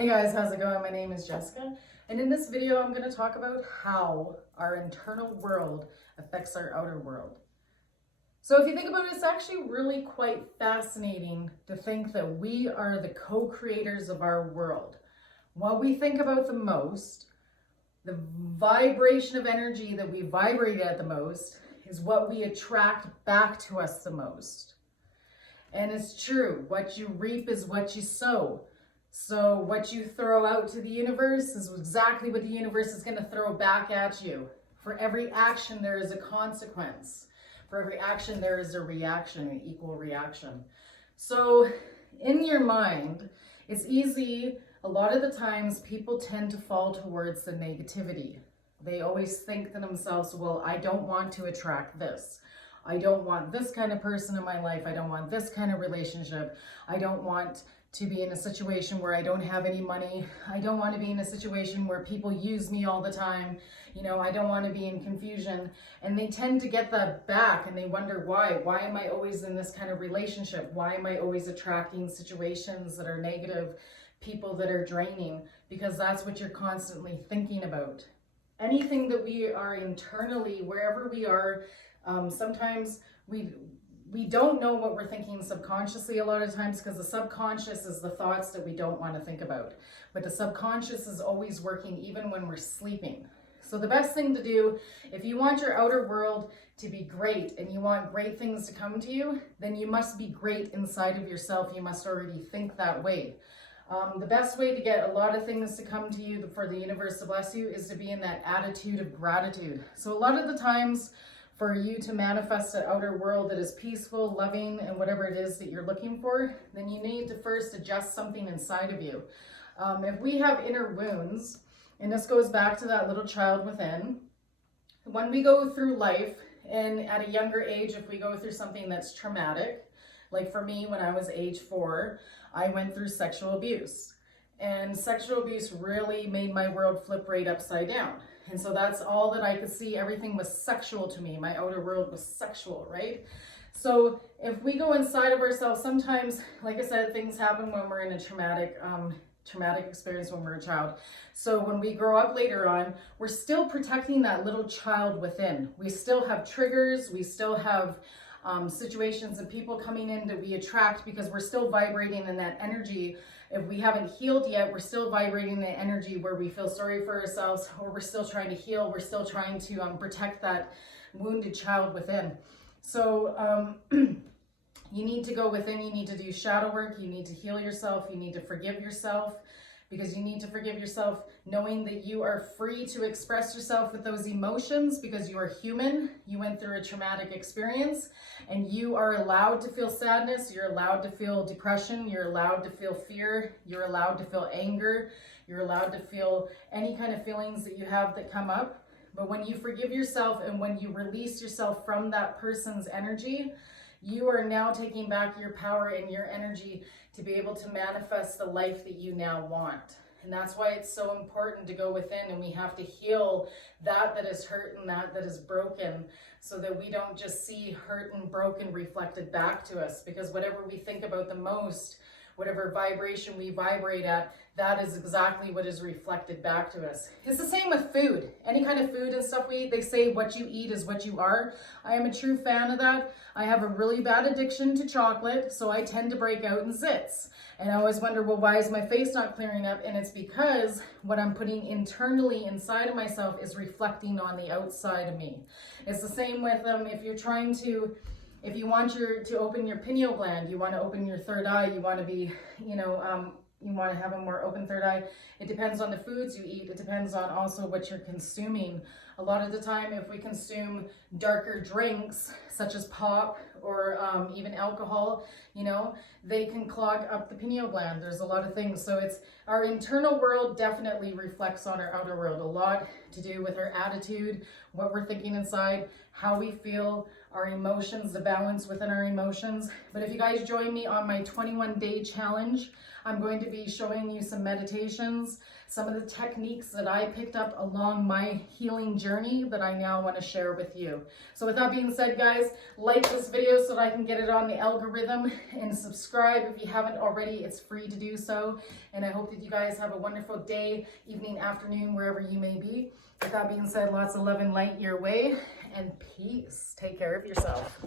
Hey guys, how's it going? My name is Jessica, and in this video I'm going to talk about how our internal world affects our outer world. So if you think about it, it's actually really quite fascinating to think that we are the co-creators of our world. What we think about the most, the vibration of energy that we vibrate at the most, is what we attract back to us the most. And it's true, what you reap is what you sow. So what you throw out to the universe is exactly what the universe is going to throw back at you. For every action, there is a consequence. For every action, there is a reaction, an equal reaction. So in your mind, it's easy. A lot of the times, people tend to fall towards the negativity. They always think to themselves, well, I don't want to attract this. I don't want this kind of person in my life. I don't want this kind of relationship. I don't want to be in a situation where I don't have any money. I don't want to be in a situation where people use me all the time. I don't want to be in confusion. And they tend to get that back and they wonder why. Why am I always in this kind of relationship? Why am I always attracting situations that are negative, people that are draining? Because that's what you're constantly thinking about. Anything that we are internally, wherever we are, sometimes we don't know what we're thinking subconsciously a lot of times, because the subconscious is the thoughts that we don't want to think about. But the subconscious is always working even when we're sleeping. So the best thing to do, if you want your outer world to be great and you want great things to come to you, then you must be great inside of yourself. You must already think that way. The best way to get a lot of things to come to you, for the universe to bless you, is to be in that attitude of gratitude. So a lot of the times, for you to manifest an outer world that is peaceful, loving, and whatever it is that you're looking for, then you need to first adjust something inside of you. If we have inner wounds, and this goes back to that little child within, when we go through life, and at a younger age, if we go through something that's traumatic, like for me, when I was age 4, I went through sexual abuse. And sexual abuse really made my world flip right upside down. And so that's all that I could see. Everything was sexual to me. My outer world was sexual, right? So if we go inside of ourselves, sometimes, like I said, things happen when we're in a traumatic experience when we're a child. So when we grow up later on, we're still protecting that little child within. We still have triggers. We still have situations and people coming in that we attract because we're still vibrating in that energy. If we haven't healed yet, we're still vibrating the energy where we feel sorry for ourselves, or we're still trying to heal. We're still trying to protect that wounded child within. So you need to go within. You need to do shadow work. You need to heal yourself. You need to forgive yourself, because you need to forgive yourself knowing that you are free to express yourself with those emotions, because you are human. You went through a traumatic experience, and you are allowed to feel sadness. You're allowed to feel depression. You're allowed to feel fear. You're allowed to feel anger. You're allowed to feel any kind of feelings that you have that come up. But when you forgive yourself and when you release yourself from that person's energy, you are now taking back your power and your energy to be able to manifest the life that you now want. And that's why it's so important to go within, and we have to heal that is hurt and that is broken, so that we don't just see hurt and broken reflected back to us. Because whatever we think about the most, whatever vibration we vibrate at, that is exactly what is reflected back to us. It's the same with food. Any kind of food and stuff we eat, they say what you eat is what you are. I am a true fan of that. I have a really bad addiction to chocolate, so I tend to break out in zits. And I always wonder, well, why is my face not clearing up? And it's because what I'm putting internally inside of myself is reflecting on the outside of me. It's the same with if you're trying to, if you want to open your pineal gland, you want to open your third eye, you want to be, you want to have a more open third eye. It depends on the foods you eat. It depends on also what you're consuming. A lot of the time, if we consume darker drinks, such as pop or even alcohol, they can clog up the pineal gland. There's a lot of things. So it's our internal world definitely reflects on our outer world. A lot to do with our attitude, what we're thinking inside, how we feel, our emotions, the balance within our emotions. But if you guys join me on my 21-day challenge, I'm going to be showing you some meditations, some of the techniques that I picked up along my healing journey that I now want to share with you. So with that being said, guys, like this video so that I can get it on the algorithm, and subscribe if you haven't already. It's free to do so. And I hope that you guys have a wonderful day, evening, afternoon, wherever you may be. With that being said, lots of love and light your way, and peace. Take care of yourself.